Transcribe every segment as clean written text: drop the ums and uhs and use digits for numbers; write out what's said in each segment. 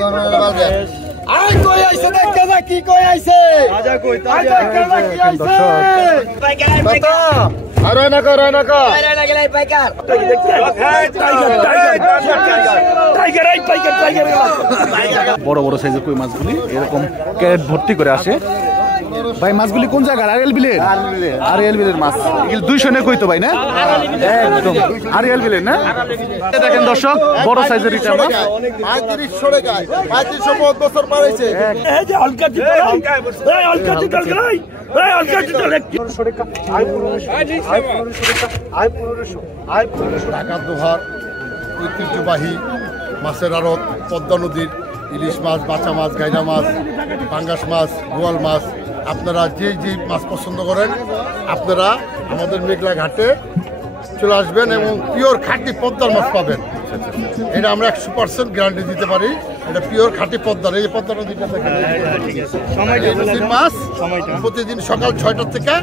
ঘরের বাজে আই কই আইছে দেখতে যা কি কই আইছে তাজা কই তাজা কি আইছে কত আরে না কর আরে না গেলাই পাইকার টাইগার বড় বড় সাইজের কই মাছগুলি এরকম ক্যারেট ভর্তি করে আসে। ভাই মাছগুলি কোন জায়গার? আরিয়াল বিলের মাছ। এগুলো 200 নে কই তো ভাই না? একদম আরিয়াল বিলের না? দেখেন দর্শক বড় সাইজের ইটা মাছ 3500 টাকা 3500 বছর পাইছে এই যে হালকা চিতল এই হালকা চিতল গাই এই হালকা চিতল 1500 টাকা আই 1500 টাকা দোহার ঐতিহ্যবাহী মাছের আড়ত পদ্মা নদীর ইলিশ মাছ, বাঁচা মাছ, গাইরা মাছ, পাঙ্গাস মাছ, বোয়াল মাছ, আপনারা যে মাছ পছন্দ করেন আপনারা আমাদের মেঘলা ঘাটে চলে আসবেন এবং পিওর খাঁটি পদ্মার মাছ পাবেন। এটা আমরা 100% গ্যারান্টি দিতে পারি। এটা পিওর খাঁটি পদ্মার। এই পদ্মা নদীটা দেখেন মাছ প্রতিদিন সকাল 6টা থেকে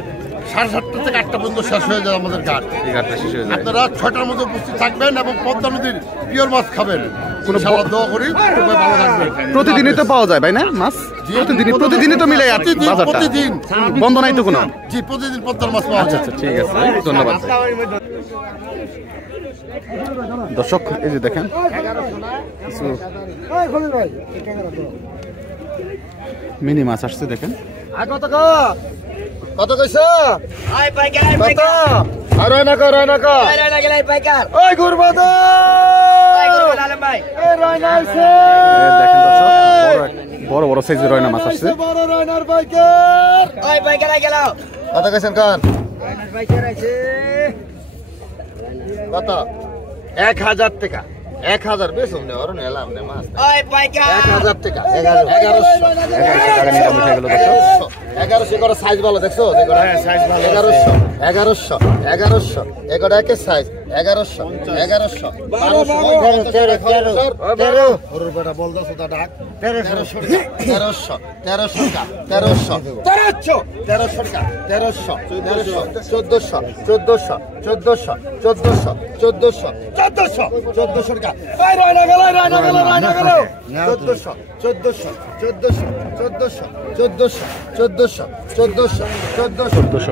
7:30 থেকে 8টা পর্যন্ত শেষ হয়ে যায় আমাদের ঘাট। আপনারা 6টার মধ্যে উপস্থিত থাকবেন এবং পদ্মা নদীর পিওর মাছ খাবেন। দোয়া করি সবাই ভালো থাকবেন। প্রতিদিনই তো পাওয়া যায় ভাই না মাছ? প্রতিদিনই তো মিলে প্রতিদিন বন্ধ নাই তো কোনো? জি প্রতিদিন পদ্মার মাছ পাওয়া যায়। ঠিক আছে ধন্যবাদ। দর্শক এই যে দেখেন মিনি মাছ আসছে দেখেন। কত কইছো? আই পাইকার কত? আরে না গেলাই পাইকার ওই ঘুরবা তো ওই ঘুরবা আলম ভাই এই রয়না আইছে দেখেন দর্শক বড় বড় সাইজের রয়না মাছ আসছে। বড় রয়নার পাইকার ওই পাইকার গেল কত কইছেন কান? রয়নার পাইকার আইছে কত? 1000 টাকা 1000 বেশি না আর নেলাম না মাছ ওই পাইকার 1000 টাকা 1100 টাকা নিয়ে উঠে গেল দর্শক। 1100 করে সাইজ ভালো দেখছো? দেখো সাইজ ভালো 1100 এগোটা একের সাইজ 1100 1200 ওর বেটা বল দাও সুদা ডাক 1300 টাকা 1300 টাকা ভাই রায়না গেল 1400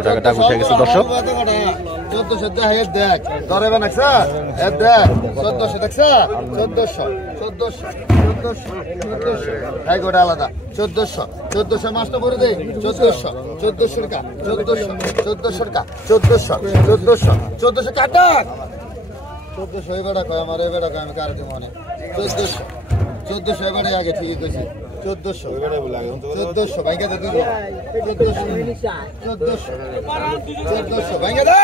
টাকা টাকা উঠে গেছে দর্শক। 1400 দেখ ধরে বানাইছ এ দেখ 1400 দেখছ 1400 এই গোটা আলাদা 1400 মাছটা করে দে 1400 টাকা 1400 কাটা 1400 এবারে কয় আমার এবারে কয় আমি কার দিব মানে 1400 এবারে আগে ঠিকই কইছি 1400 এবারে বলে আগে 1400 ভাইঙ্গা দে 1400 ভাইঙ্গা দে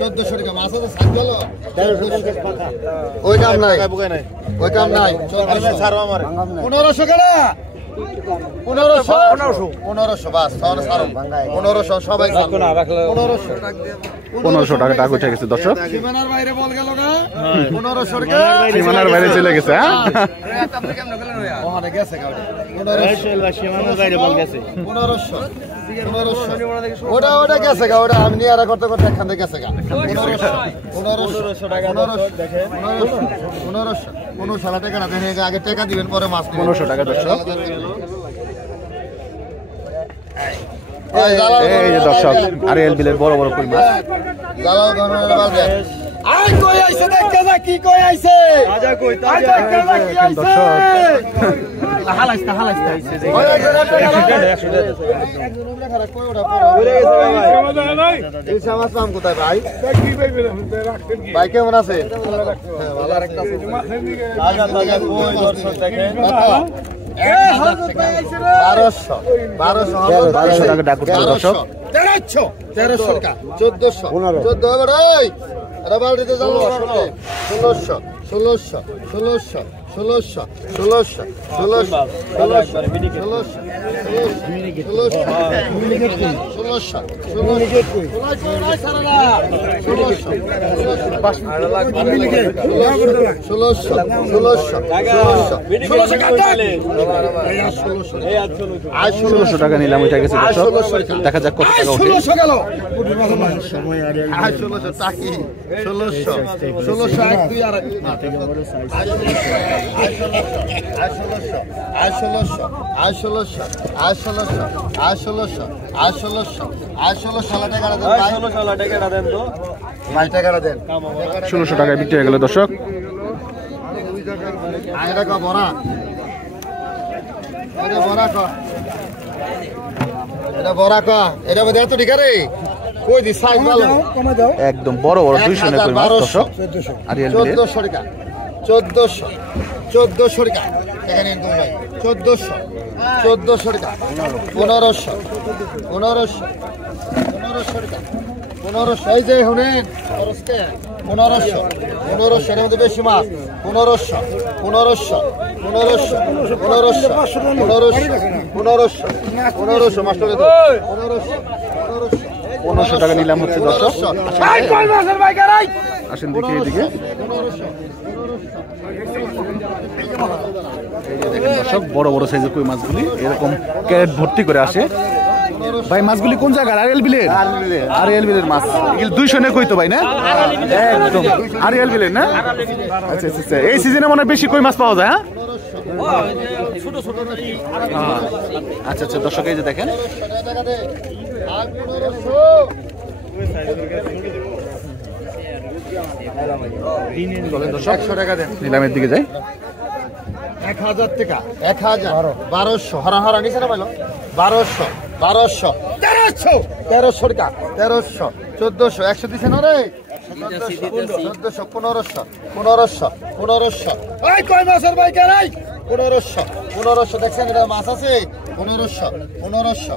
1400 টাকা মাছ তো সাত গেল 1350 ওই কাম নাই 1400 ছাড়ো আমার 1500 কেনা 1500 বাস তাহলে ছাড়ো 1500 সবাই 1500 টাকা টাকা উঠে গেছে দর্শক। সীমানার বাইরে বল গেল না 1500 টাকা সীমানার বাইরে চলে গেছে। হ্যাঁ ওখানে গেছে গাড়ি 1500 সীমানার বাইরে বল গেছে 1500 ওটা গেছে গা ওটা আমি নিয়ে আর করতে এখান থেকে গেছে গা 1500 টাকা দেখেন 1500 টাকা না দেন আগে টাকা দিবেন পরে মাছ 1500 টাকা দর্শক। এই যে দর্শক আরিয়াল বিলের বড় বড় কই মাছ জালাল ঘরের বাজে আই কই আইছে দেখতে যা কি কই আইছে তাজা কই তাজা কি আইছে হালাইস্তা আইছে এই সমাজ নাম কোথায় ভাই ভাই কেমন আছে ভালো একটা তাজা কই দর্শক দেখেন 1200 টাকা ডাক উঠে দর্শক। 1300 টাকা 1400 আরে বালতিতে যাও 1600 টাকা নিলাম ওইটা গেছে দেখা যাক কত টাকা ওঠে 1600 টাকায় বিক্রি হয়ে গেল দর্শক। একদম বড় বড় 200 টাকা কই মাছ দর্শক। আরিয়াল বিলে 1400 টাকা 1400 টাকা এখানে 1400 টাকা 1500 টাকা 1500 এই যে শুনেন 1500 এর মধ্যে বেশি মাছ 1500 মাস্টার 1500 টাকা নিলাম হচ্ছে দর্শক। আসেন দেখি এদিকে দর্শক বড় বড় সাইজের কই মাছগুলি এরকম ক্যারেট ভর্তি করে আসে। ভাই মাছগুলি কোন জায়গার? আরিয়াল বিলের? আরিয়াল বিলের মাছ এগুলো 200 নে কই তো ভাই না? একদম আরিয়াল বিলের না? আচ্ছা আচ্ছা এই সিজনে মনে বেশি কই মাছ পাওয়া যায়। হ্যাঁ আচ্ছা আচ্ছা দর্শক এই যে দেখেন দর্শক 100 টাকা দেন নিলামের দিকে যাই। 1000 টাকা 1000 1200 হরা নিচে না পাইলো 1200 1300 টাকা 1300 1400 100 দিছে না রে 1400 1500 এই কয় মাছের ভাই কেনাই 1500 দেখছেন এটা মাছ আছে 1500 1600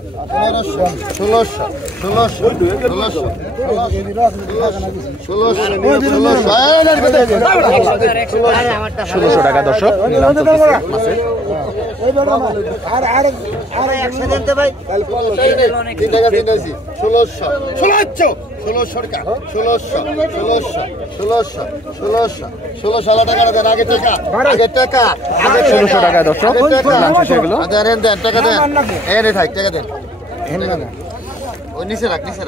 টাকা দর্শক নিলাম চলতেছে মাছের। টাকা দর্শক টাকা দেন এনে থাক টাকা দেন ওই নিচে রাখ টাকা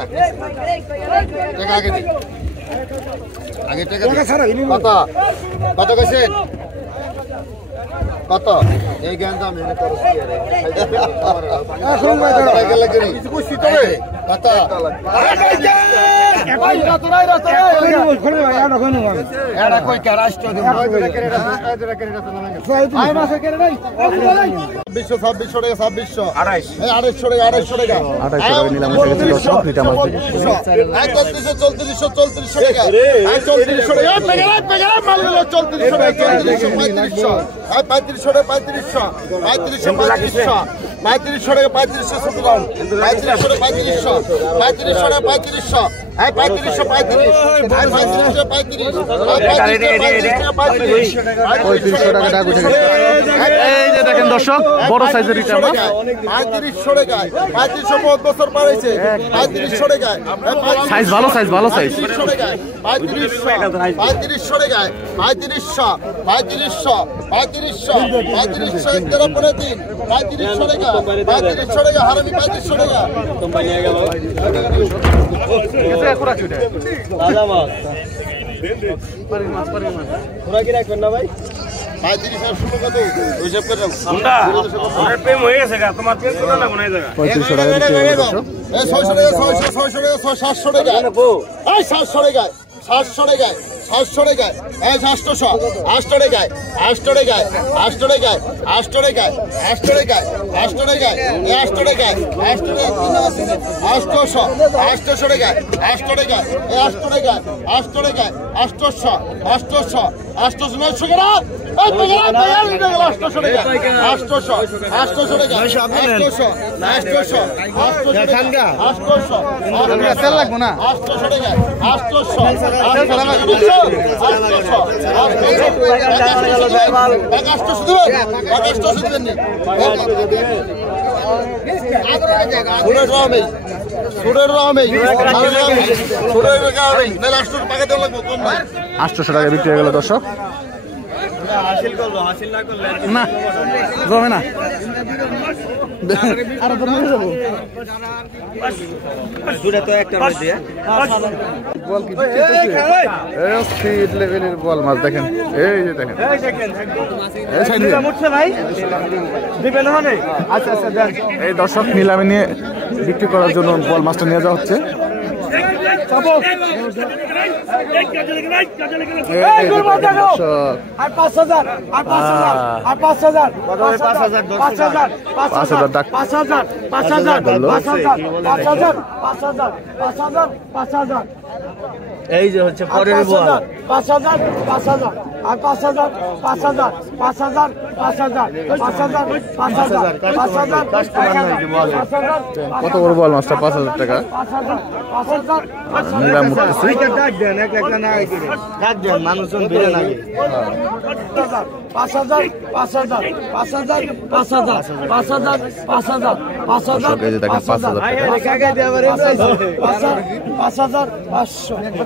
আগে দিন আগে টাকা কত কইছেন কত এই জ্ঞান দাম এনে খরচ কি আরে এখন টাকা লাগে নি কিছু কইছি তবে কত এটা কই কারাষ্ট দিন 2600 টাকা 250 টাকা নিলাম দর্শক দুইটা মাছ 3400 টাকা 3400 টাকা মালগুলো 3400 টাকা 3500 টাকা 3500 দেখেন দর্শক বড় সাইজের ইটা মাছ 3500 টাকা 3500 বহুত বছর পারেছে 3500 টাকা সাইজ ভালো সাইজ 3500 টাকা 3500 টাকা 3500 তেরো পরে দিন 3500 টাকা 3500 টাকা হারামি 3500 টাকা কোম্পানি গেল দাদা মাছ পুরা কি রাখবেন না ভাই 35 আর 16 কত ওই সব করে কোনটা ওর প্রেম হয়ে গেছে গা তোমার প্রেম কোনা না কোনায় জায়গা 3500 টাকা দিতে হবে দর্শক এই 600 টাকা 700 টাকা এই 700 টাকা 700 টাকা 700 টাকা এই 700 800 টাকা 800 টাকা 800 টাকা 800 টাকা 800 টাকা 800 টাকা 800 টাকা 800 টাকা 800 টাকা 800 টাকা 800 টাকা 800 টাকা 800 টাকা 800 800 800 900 করা এই টাকা 800 টাকা 800 800 টাকা 800 800 খানগা 800 আমরা তেল লাগবো না 800 টাকা 800 800 টাকা বিক্রি হয়ে গেল দর্শক না জমে না বল মাছ দেখেন এই যে দেখেন এই দর্শক নিলামে নিয়ে বিক্রি করার জন্য বল মাছটা নিয়ে যাওয়া হচ্ছে এই যে হচ্ছে পরের বল 5000 5000 আর 5000 5000 5000 5000 5000 কত বড় বল মাছটা 5000 টাকা নিলাম উঠতেছে মানুষজন বেড়ে লাগে 5000 5000 5000 5000 5000 5000 5000 এই যে দেখেন 5000 টাকা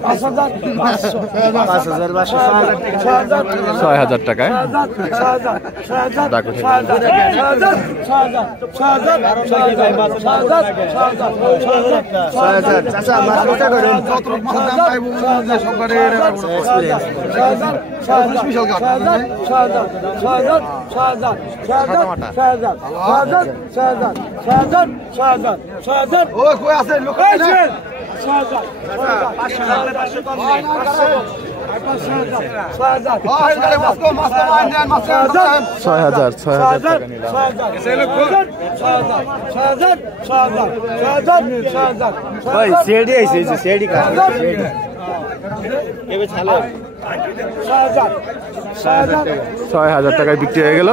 5000 500 5000 6000 টাকায় টাকায় বিক্রি হয়ে গেল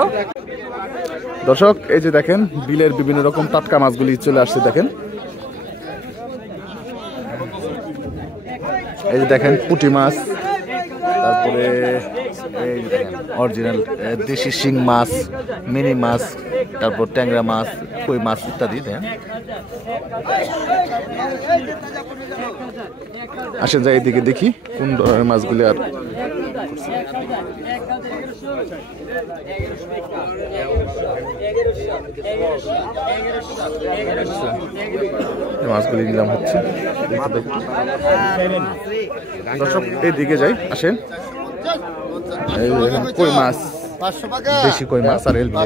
দর্শক এই যে দেখেন বিলের বিভিন্ন রকম টাটকা মাছগুলি চলে আসছে দেখেন এই যে দেখেন পুঁটি মাছ তারপরে এই যে দেখেন অরিজিনাল দেশি শিং মাছ মিনি মাছ তারপর ট্যাংরা মাছ কই মাছ ইত্যাদি দেখেন আসেন যাই এদিকে দেখি কোন ধরনের মাছগুলি আর মাছগুলি নিলাম হচ্ছে দর্শক এইদিকে যাই আসেন কই মাছ দেশি কই মাছ আর এলবি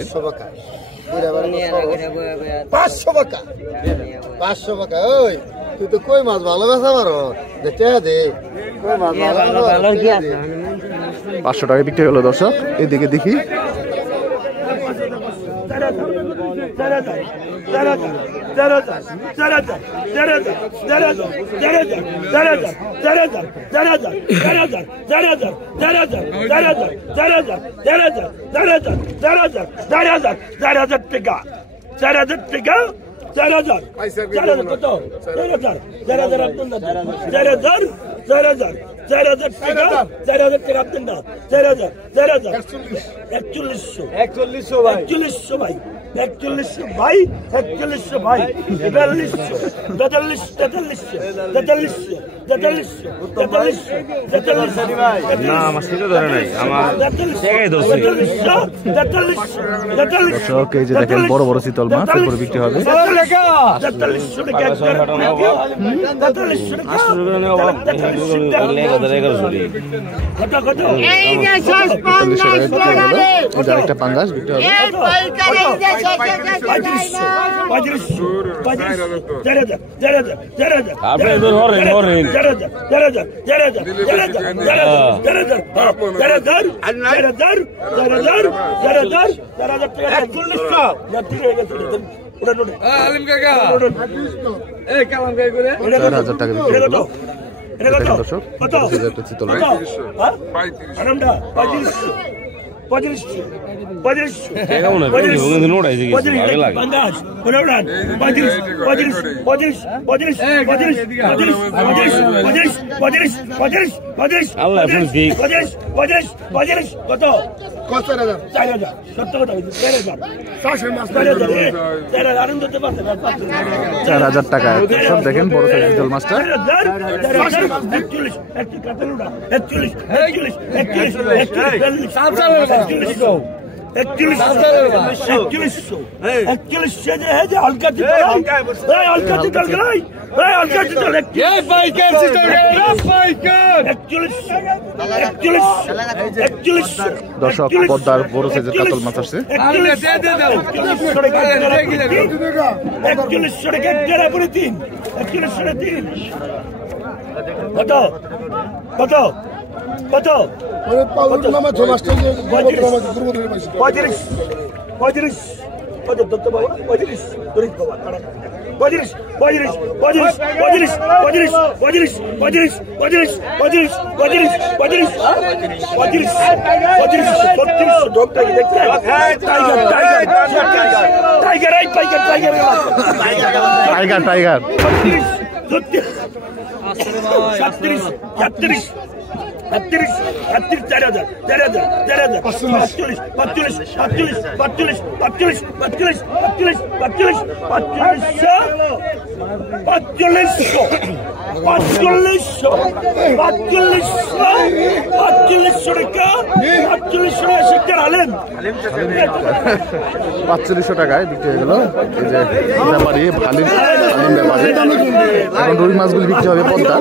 500 টাকা 500 টাকা ওই তুই তো কই মাছ ভালো বেচা পারো দে কই মাছ ভালো কি আছে 500 টাকা বিক্রি হলো দর্শক এইদিকে দেখি দেখেন বড় বড় শীতল মাছ এরপরে বিক্রি হবে একটা পাঙ্গাস বিক্রি হবে দেখেন দর্শক বড় সাইজের একটা চিতল মাছ। টাকা সব দেখেন বড় সাইজের চিতল মাছটা। দর্শক পদ্মার বড় সাইজের কাতল মাছ আসছে। টাইগার 4500 টাকায় বিক্রি হয়ে গেল। এই যে ব্যাপারী হালিম ব্যাপারী এখন রুই মাছগুলি বিক্রি হবে পদ্মা।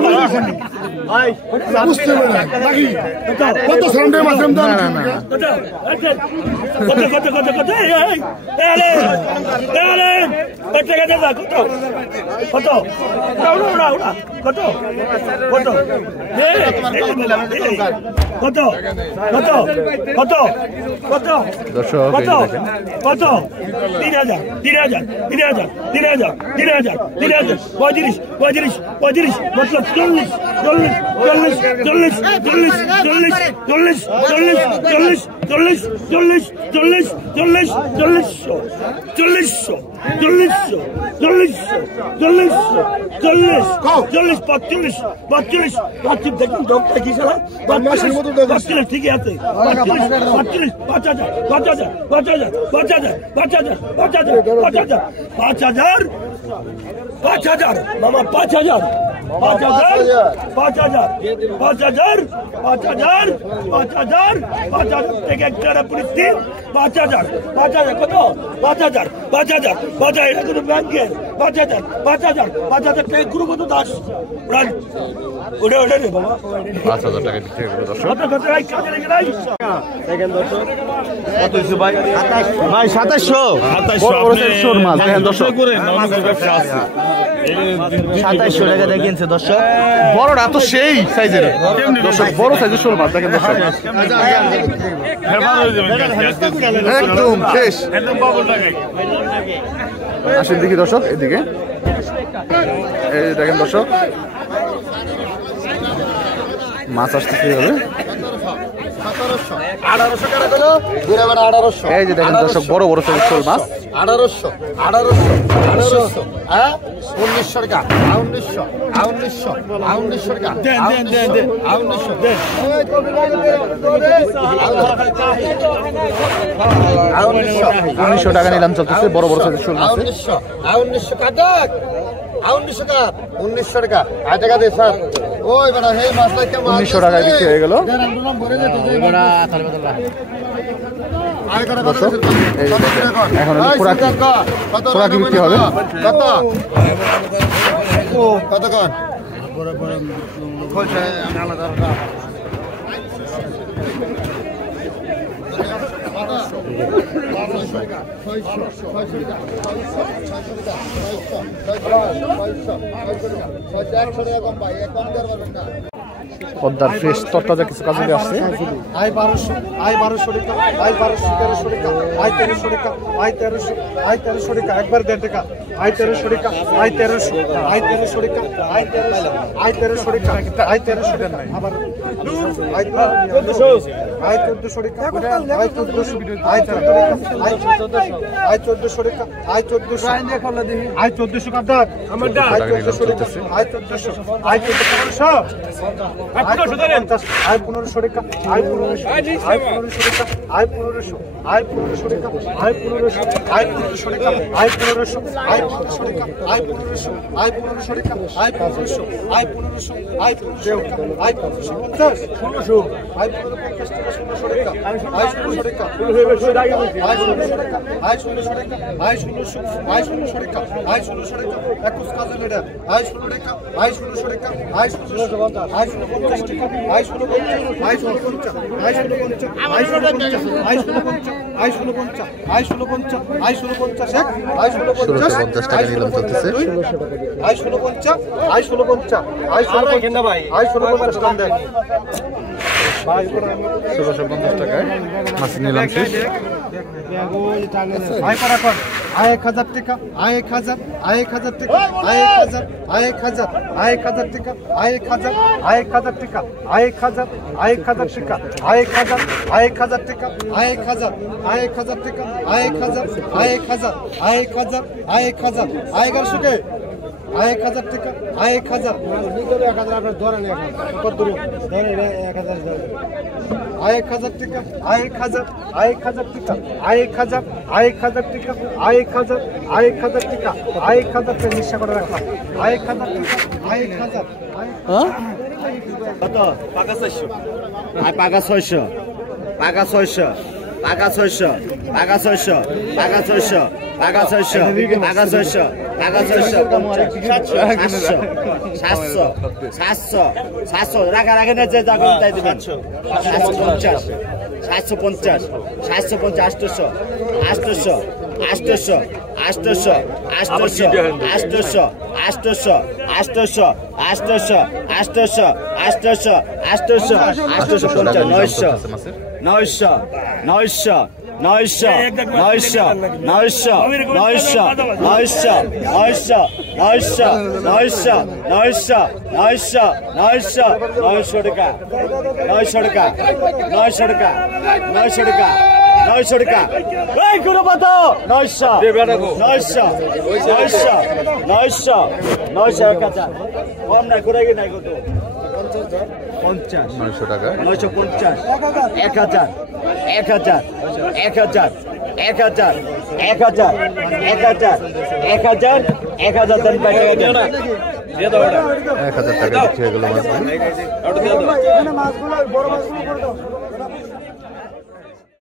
ঠিকই আছে 5000 মামা 5000 থেকে একটা পুলিশ 5000 কত 5000 এটা কোনো ব্যাংকের 5000 টাকা গুরু কত 10 ওটা রে বাবা 5000 টাকা বিক্রি করে দর্শক। দেখেন দর্শক কত হইছে ভাই? ভাই 2700 মাছ দেখেন দর্শক। 2700 টাকা দেখেনছে দর্শক। বড়টা তো সেই সাইজের দর্শক, বড় সাইজের শোল মাছ দেখেন দর্শক, একদম শেষ। আসেন দেখি দর্শক এদিকে, এই দেখেন দর্শক মাছ আসতে কি হবে। এই যে দেখেন দর্শক বড় বড় সাইজের শোল মাছ 1800 1900 টাকা 1900 টাকা 1900 টাকা নিলাম চলতেছে বড় বড় সাইজের শোল মাছ। 1900 টাকা 1900 টাকা 8 টাকা দে স্যার। ওই বড় হে মাছটা কেমন 1900 টাকায় বিক্রি হয়ে গেল দর্শক। এই যে দেখেন এখন খোরাকি বিক্রি হবে কত কত পদ্মার ফ্রেশ তরতাজা কিছু কাজে আসছে। আই 1200 টাকা, আই 1200 1300 টাকা, আই 1300 টাকা, আই 1300 টাকা একবার 1.5 টাকা, আই 1300 টাকা, আই 1300 টাকা, আই 1300 টাকা, আই 1300 টাকা, আই 1300 টাকা আবার আই 1400, আই 1400 টাকা, আই 1400, আই 1400, আই 1400 টাকা, আই 1400, আই 1400 কাটা আমার দা, আই 1400 টাকা, আই 1400, আই 1400, আই 1500, আই 1500 টাকা, আই 1500, আই 1500 টাকা, আই 1500, আই 1500 টাকা, আই 1500, আই 1500 টাকা, আই 1500, আই 1500 টাকা, আই 1500, আই 1500 টাকা, আই 1500, আই 1500, আই 1500 টাকা, আই 1550, 1600, আই 1550 টাকা, 1600 টাকা, আই 1600 টাকা, আই 1600 টাকা, আই 1600 টাকা, আই 1600 টাকা, আই 1600, আই 1600 টাকা, আই 1600 টাকা, 21 কাজে মেডা, আই 16 টাকা, আই 1600 টাকা, আই 1650, আই 1650 টাকা, I 1650, I 1650, I 1650, I 1650, I 1650, I 1650, I 1650, I 1650 এক, আই 1650 টাকা নিলাম চলতেছে। আই 1650, আই 1650, আই 1650 ভাই, আই 1650 টাকা দেন ভাই, 1650 টাকায় মাছ নিলাম শেষ। আই করা কর, আই 1000 টাকা, আই 1000, আই 1000 টাকা, আই 1000, আই 1000, আই 1000 টাকা, আই 1000, আই 1000 টাকা, আই 1000, আই 1000 টাকা, আই 1000, আই 1000 টাকা, আই 1000, আই 1000 টাকা, I 1000, I 1000, I 1000, I 1000, I 1100 K, I 1000 টাকা, আই 1000, 1000 আপনার ধরেন, কত দূর ধরেন 1000 ধরেন, আই 1000 টাকা, আই 1000, আই 1000 টাকা, আই 1000, আই 1000 টাকা, আই 1000, আই 1000 টাকা, আই 1000 টাকা নিশ্চয় করে রাখা, আই 1000 টাকা, আই 1000, কত পাকা 600, আই পাকা 600, পাকা 600, পাকা 600, পাকা 600, পাকা 600, পাকা 600, পাকা 600, পাকা 600, 700, 700, 700, 700 রাখা রাখেন যে যা করতে তাই দিবেন, 750, 750, 750, 800, 800, 800, 800, 800, 800, 800, 800, 800, 800, 800, 800, 900, 900, 900, 900, 900, 900, 900, 900, 900, 900, 900, 900, 900, 900 টাকা, 900 টাকা, 900 টাকা, 900 টাকা, 900 টাকা, এই গুরু কত 900, 900, 900, 900, 900 টাকা, কম না করে নাই কত 50, 900 টাকা, 950, 1000, 1000, 1000, 1000, 1000, 1000, 1000, 1000 দেন ভাই, টাকা দিও না, দিয়ে দাও এটা 1000 টাকা বিক্রি হয়ে গেল মাছগুলি। মাছগুলো বড় মাছগুলো করে দাও।